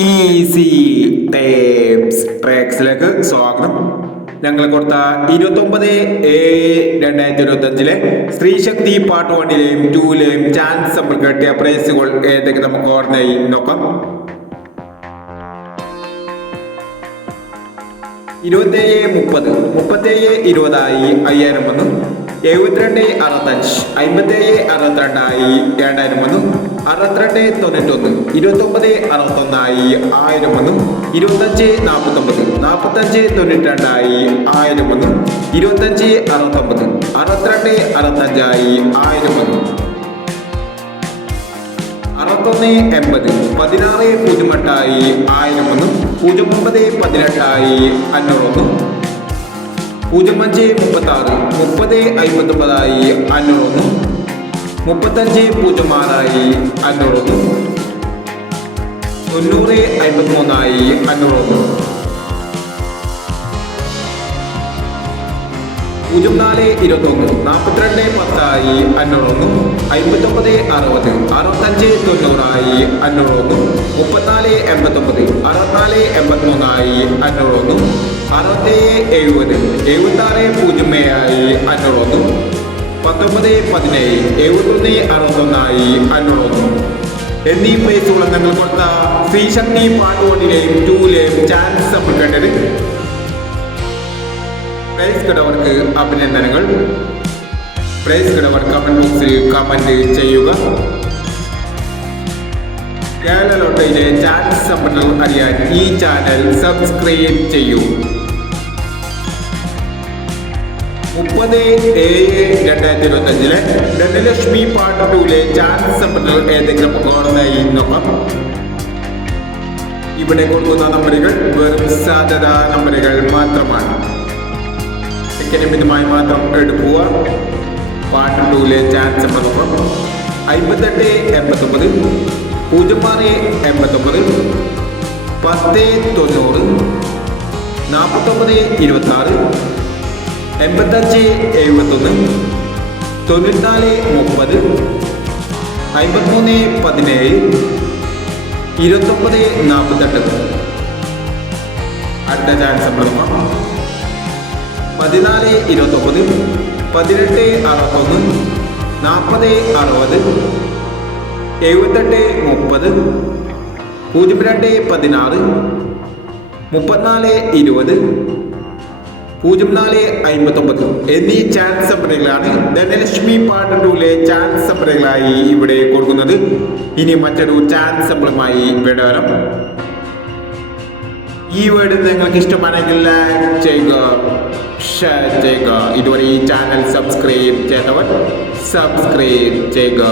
Easy tapes ട്രാക്സിലേക്ക് സ്വാഗതം. ഞങ്ങൾ കൊടുത്ത 29/7/2025 സ്ത്രീശക്തി പാർട്ട് 1ലെയും 2ലെയും ചാൻസ് നമ്മൾ കിട്ടിയ പ്രൈസുകൾ ഏതൊക്കെ നമുക്ക് ഓർമ്മയായി നോക്കാം. 27:30 37:20 5000 വന്നു. 72:65 57:62 2000 വന്നു. 62:91 29:61 1000 വന്നു. 25:49 45:92 1000 വന്നു. 25:69 62:65 1000 വന്നു. 61:80 16:08 1000 വന്നു. 09:18 500 വന്നു. 05:36 30:59 500 വന്നു. 35:06 500 വന്നു. 90:53 500 വന്നു. 04:21 42:10 500 വന്നു. 59:60 65:90 500 വന്നു. 34:89 64:83 500 വന്നു. 67:70 76:07 500 വന്നു. 19:17 71:61 500 വന്നു. എന്നീ പ്രൈസുകൾ നിങ്ങൾ കൊടുത്ത സ്ത്രീശക്തി പാർട്ട് 1ലെയും 2ലെയും ചാൻസ് നമ്മൾ കേട്ടത്. പ്രൈസ് കിടവർക്ക് അഭിനന്ദനങ്ങൾ. പ്രൈസ് കിടവർ കമന്റ് ബോക്സിൽ കമന്റ് ചെയ്യുക. കേരള ലോട്ടറിയിലെ ചാൻസ് സമ്പന്നർ അറിയാൻ ഈ ചാനൽ സബ്സ്ക്രൈബ് ചെയ്യൂ. 30/7/2025 ധനലക്ഷ്മി പാർട്ട് 2ലെ ചാൻസ് സമ്പന്നർ ഏതെങ്കിലും ഓർമ്മയായി നോക്കാം. ഇവിടെ കൊടുക്കുന്ന നമ്പറുകൾ വെറും സാധ്യത നമ്പറുകൾ മാത്രമാണ്. മിതമായി മാത്രം എടുക്കുക. പാർട്ട് 2ലെ ചാൻസ് നമ്പർ 58:89 06:89 10:90 49:26 85:71 94:30 53:17 29:48. അടുത്ത ചാൻസ് നമ്പർ 14:29 18:61 40:60 78:30 02:16 34:20 04:59 എന്നീ ചാൻസ് നമ്പറുകളാണ് ധനലക്ഷ്മി പാർട്ട് 2ലെ ചാൻസ് നമ്പറുകളായി ഇവിടെ കൊടുക്കുന്നത്. ഇനി മറ്റൊരു ചാൻസ് നമ്പറുമായി വരാം. ഈ വീഡിയോ നിങ്ങൾക്ക് ഇഷ്ടമാണെങ്കിൽ ലൈക്ക് ചെയ്യുക, ഷെയർ ചെയ്യുക. ഇതുവരെ ഈ ചാനൽ സബ്സ്ക്രൈബ് ചെയ്തവർ സബ്സ്ക്രൈബ് ചെയ്യുക.